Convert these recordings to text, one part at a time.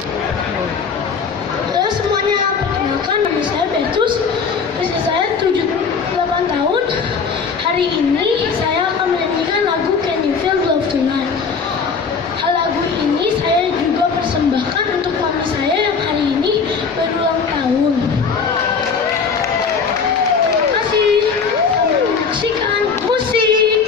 Halo semuanya, perkenalkan nama saya Petrus. Usia saya 8 tahun. Hari ini saya akan menyanyikan lagu Can You Feel Love Tonight. Lagu ini saya juga persembahkan untuk mami saya yang hari ini berulang tahun. Terima kasih. Selamat menyaksikan musik.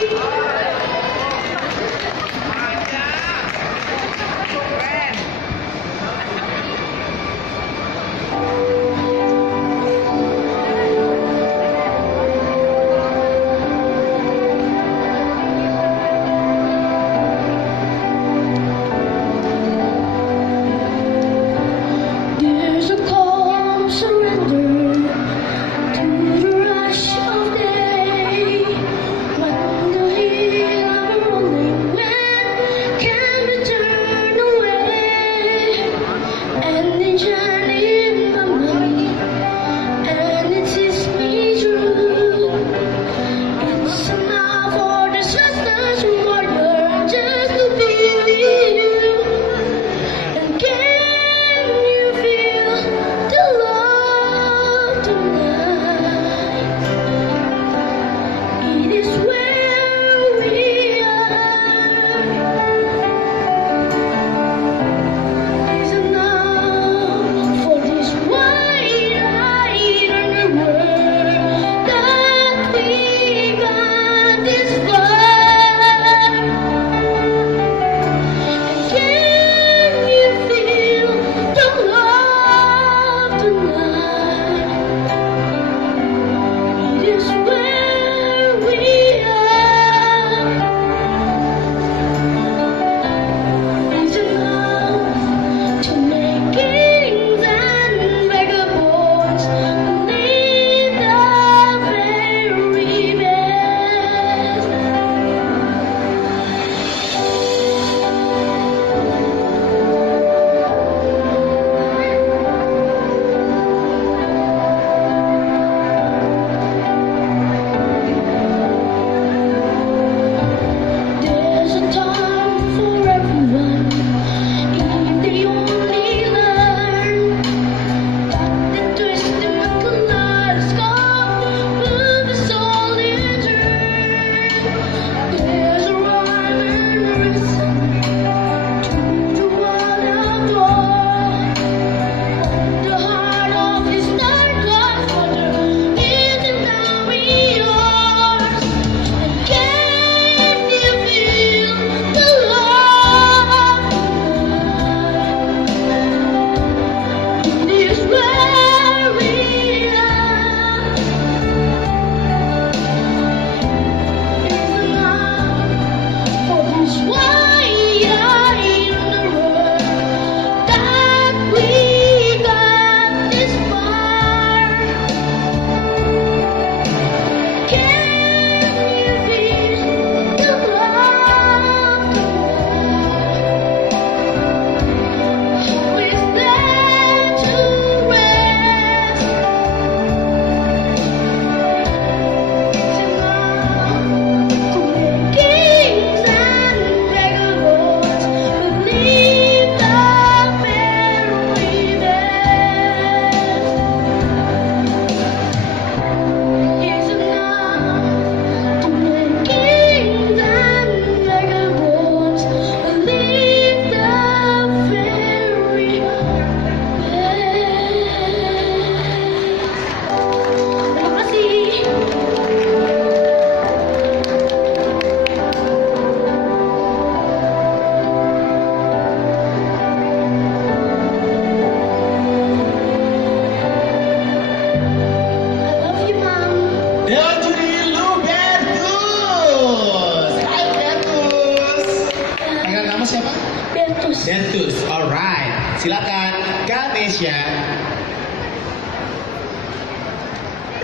Dentus, alright. Silakan, Kak Nesya.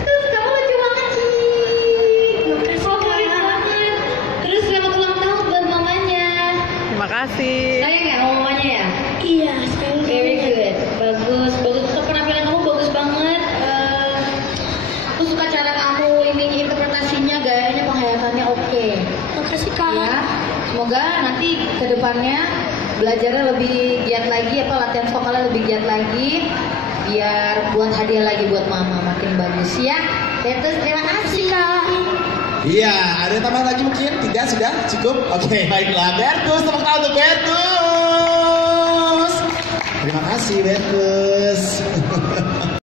Kamu lucu banget sih. Favorit banget. Terus selamat ulang tahun buat mamanya. Terima kasih. Sayang ya sama mamanya ya? Iya, sekarang Very good. Bagus, bagus. Penampilan kamu bagus banget. Aku suka cara kamu ini interpretasinya, gayanya, penghayatannya oke. Makasih Kak. Ya, semoga nanti ke depannya belajarnya lebih giat lagi, latihan vokalnya lebih giat lagi, biar buat hadiah lagi buat mama makin bagus ya. Bertus, terima kasih Kak. Iya, ada tambahan lagi mungkin? Tidak, sudah cukup? Oke, baiklah. Bertus, tepuk tangan untuk Bertus. Terima kasih Bertus.